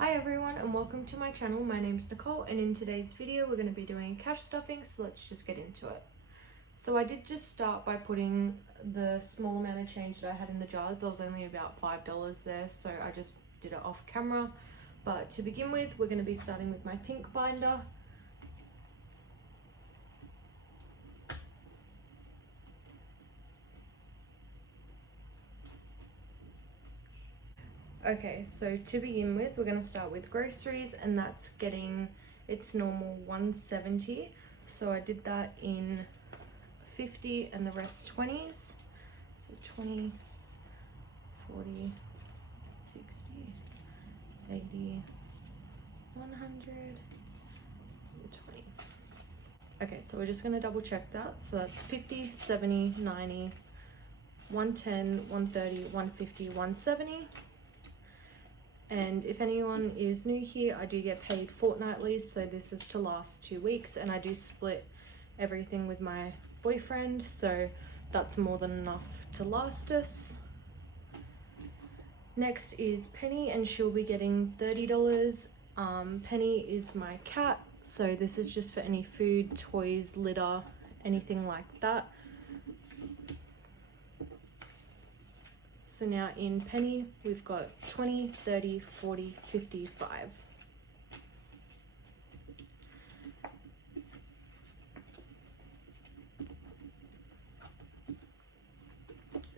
Hi everyone and welcome to my channel. My name is Nicole and in today's video we're going to be doing cash stuffing, so let's just get into it. So I did just start by putting the small amount of change that I had in the jars. There was only about $5 there, so I just did it off camera. But to begin with, we're going to be starting with my pink binder. Okay, so to begin with, we're going to start with Groceries, and that's getting its normal $1.70. So I did that in 50 and the rest 20s. So 20, 40, 60, 80, 100, 20. Okay, so we're just going to double check that. So that's 50, 70, 90, 110, 130, 150, 170. And if anyone is new here, I do get paid fortnightly, so this is to last 2 weeks, and I do split everything with my boyfriend, so that's more than enough to last us. Next is Penny, and she'll be getting $30. Penny is my cat, so this is just for any food, toys, litter, anything like that. So now in Penny, we've got 20, 30, 40, 55.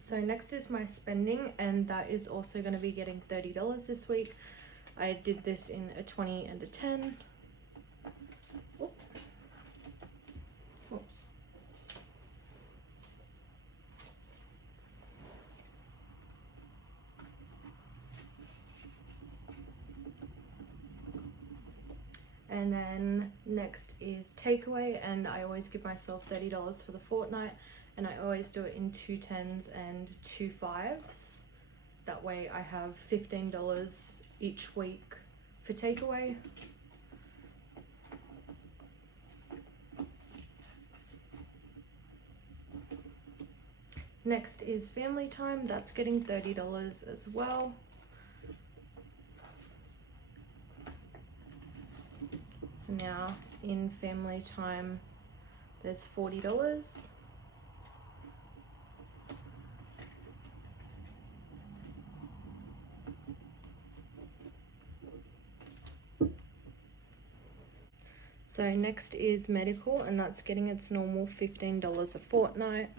So next is my spending, and that is also going to be getting $30 this week. I did this in a 20 and a 10. Oops. And then next is takeaway, and I always give myself $30 for the fortnight, and I always do it in 2 10s and 2 5s. That way I have $15 each week for takeaway. Next is family time, that's getting $30 as well. So now in family time, there's $40. So next is medical, and that's getting its normal $15 a fortnight.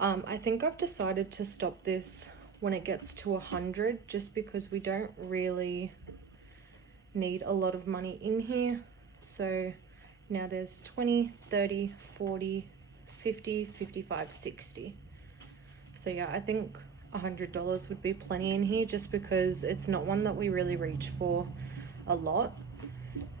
I think I've decided to stop this when it gets to 100, just because we don't really need a lot of money in here. So now there's 20, 30, 40, 50, 55, 60. So yeah, I think $100 would be plenty in here, just because it's not one that we really reach for a lot.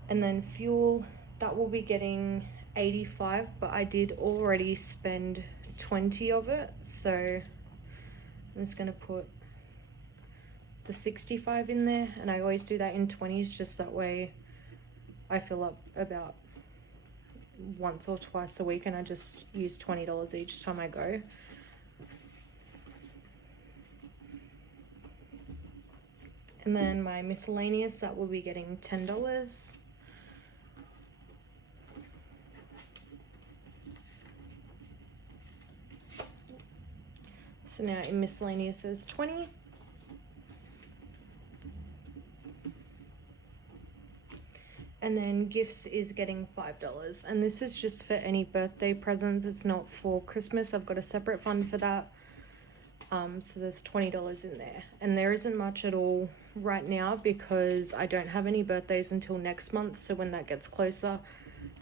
And then fuel, that will be getting 85, but I did already spend 20 of it, so I'm just gonna put the 65 in there, and I always do that in 20s, just that way I fill up about once or twice a week, and I just use $20 each time I go. And then my miscellaneous, that will be getting $10. So now in miscellaneous is 20. And then gifts is getting $5, and this is just for any birthday presents. It's not for Christmas. I've got a separate fund for that. So there's $20 in there, and there isn't much at all right now because I don't have any birthdays until next month. So when that gets closer,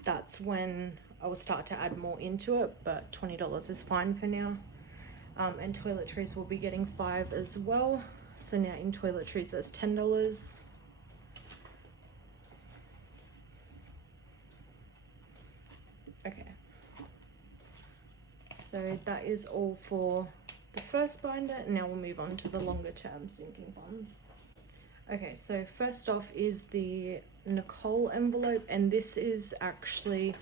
that's when I will start to add more into it, but $20 is fine for now. And toiletries will be getting $5 as well. So now in toiletries there's $10. Okay, so that is all for the first binder. Now we'll move on to the longer term sinking funds. Okay, so first off is the Nicole envelope, and this is actually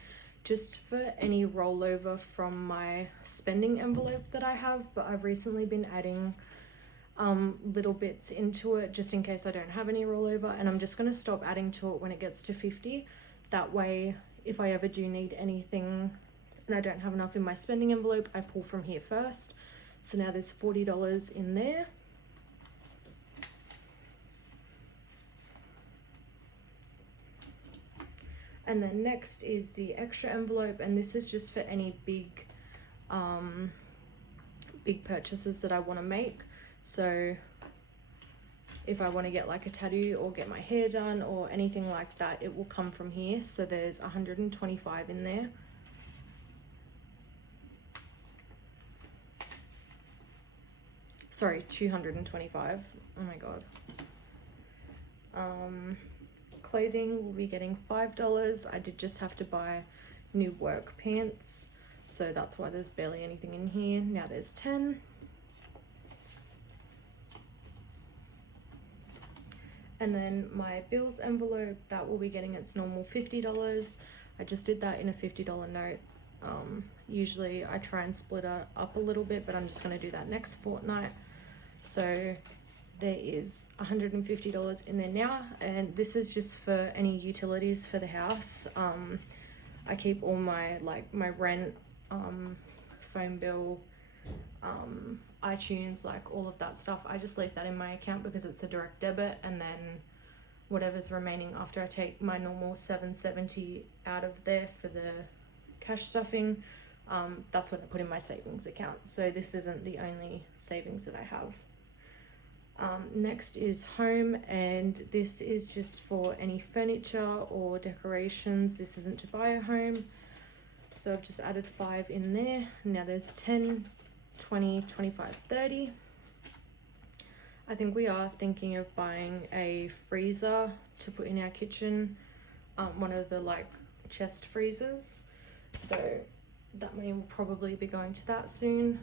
just for any rollover from my spending envelope that I have, but I've recently been adding little bits into it just in case I don't have any rollover, and I'm just going to stop adding to it when it gets to 50. That way, if I ever do need anything and I don't have enough in my spending envelope, I pull from here first. So now there's $40 in there. And then next is the extra envelope, and this is just for any big purchases that I want to make. So if I want to get like a tattoo or get my hair done or anything like that, it will come from here. So there's 125 in there. Sorry, 225. Oh my god. Clothing will be getting $5. I did just have to buy new work pants, so that's why there's barely anything in here. Now there's 10. And then my bills envelope, that will be getting its normal $50. I just did that in a $50 note. Usually I try and split it up a little bit, but I'm just going to do that next fortnight. So there is $150 in there now, and this is just for any utilities for the house. I keep all my my rent, phone bill, iTunes, like all of that stuff. I just leave that in my account because it's a direct debit, and then whatever's remaining after I take my normal $770 out of there for the cash stuffing, that's what I put in my savings account. So this isn't the only savings that I have. Next is home, and this is just for any furniture or decorations. This isn't to buy a home, so I've just added 5 in there. Now there's 10, 20, 25, 30. I think we are thinking of buying a freezer to put in our kitchen, one of the like chest freezers, so that money will probably be going to that soon.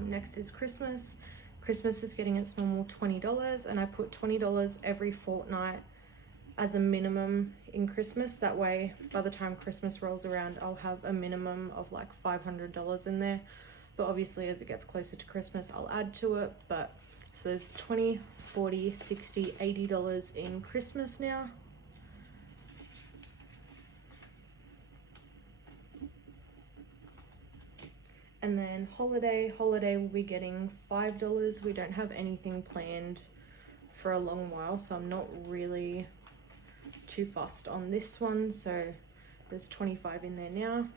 Next is Christmas. Christmas is getting its normal $20, and I put $20 every fortnight as a minimum in Christmas. That way, by the time Christmas rolls around, I'll have a minimum of like $500 in there. But obviously, as it gets closer to Christmas, I'll add to it. But so there's $20, $40, $60, $80 in Christmas now. And then holiday will be getting $5. We don't have anything planned for a long while, so I'm not really too fussed on this one. So there's 25 in there now.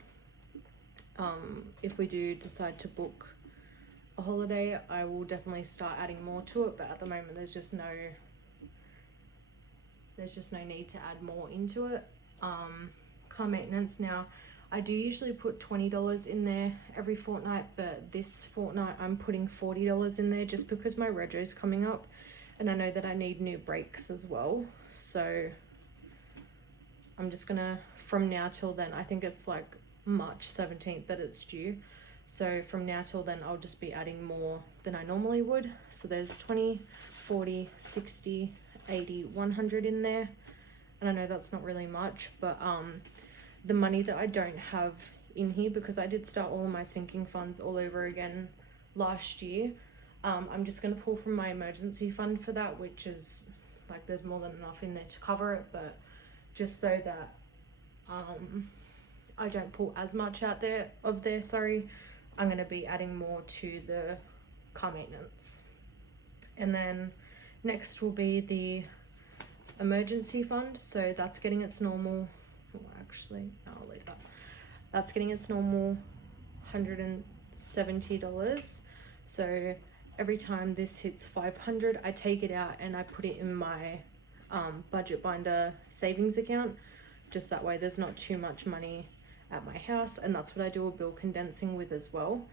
If we do decide to book a holiday, I will definitely start adding more to it, but at the moment there's just no need to add more into it. Car maintenance now, I do usually put $20 in there every fortnight, but this fortnight I'm putting $40 in there just because my rego's coming up, and I know that I need new brakes as well. So I'm just gonna, from now till then, I think it's like March 17th that it's due. So from now till then, I'll just be adding more than I normally would. So there's 20, 40, 60, 80, 100 in there. And I know that's not really much, but the money that I don't have in here, because I did start all of my sinking funds all over again last year, I'm just going to pull from my emergency fund for that, which is like there's more than enough in there to cover it, but just so that I don't pull as much out there sorry, I'm going to be adding more to the car maintenance. And then next will be the emergency fund, so that's getting its normal, I'll leave that. That's getting its normal $170. So every time this hits 500, I take it out and I put it in my budget binder savings account. Just that way there's not too much money at my house, and that's what I do a bill condensing with as well.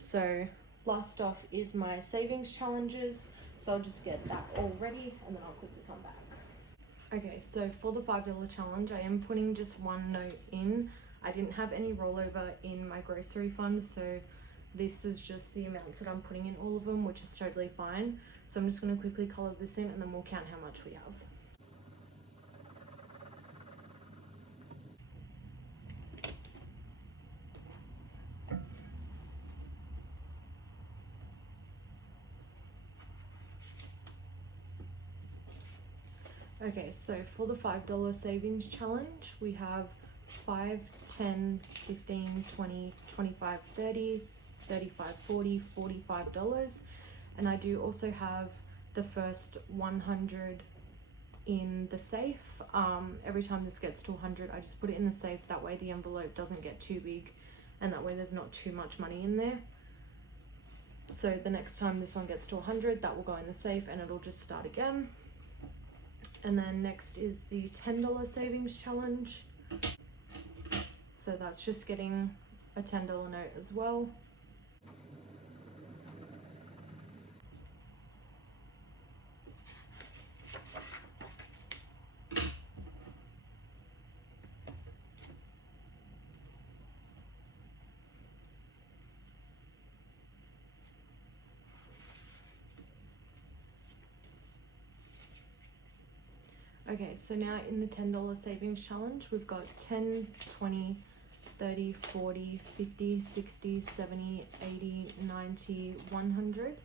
So last off is my savings challenges. So I'll just get that all ready and then I'll quickly come back. Okay, so for the $5 challenge, I am putting just one note in. I didn't have any rollover in my grocery fund, so this is just the amounts that I'm putting in all of them, which is totally fine. So I'm just going to quickly color this in and then we'll count how much we have. Okay, so for the $5 savings challenge, we have 5, 10, 15, 20, 25, 30, 35, 40, $45. And I do also have the first 100 in the safe. Every time this gets to 100, I just put it in the safe. That way the envelope doesn't get too big, and that way there's not too much money in there. So the next time this one gets to 100, that will go in the safe and it'll just start again. And then next is the $10 savings challenge. So that's just getting a $10 note as well. Okay, so now in the $10 savings challenge, we've got 10, 20, 30, 40, 50, 60, 70, 80, 90, 100,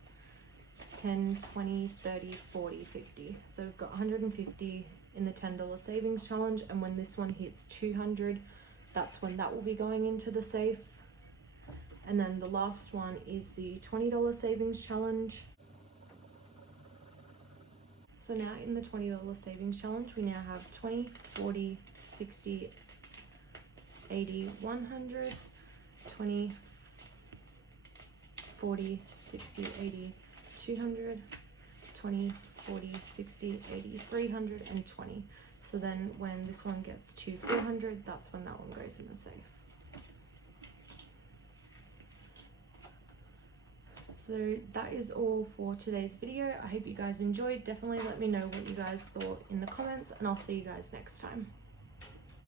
10, 20, 30, 40, 50. So we've got 150 in the $10 savings challenge, and when this one hits 200, that's when that will be going into the safe. And then the last one is the $20 savings challenge. So now in the $20 savings challenge, we now have 20, 40, 60, 80, 100, 20, 40, 60, 80, 200, 20, 40, 60, 80, 300, and 20. So then when this one gets to 400, that's when that one goes in the safe. So that is all for today's video. I hope you guys enjoyed. Definitely let me know what you guys thought in the comments, and I'll see you guys next time.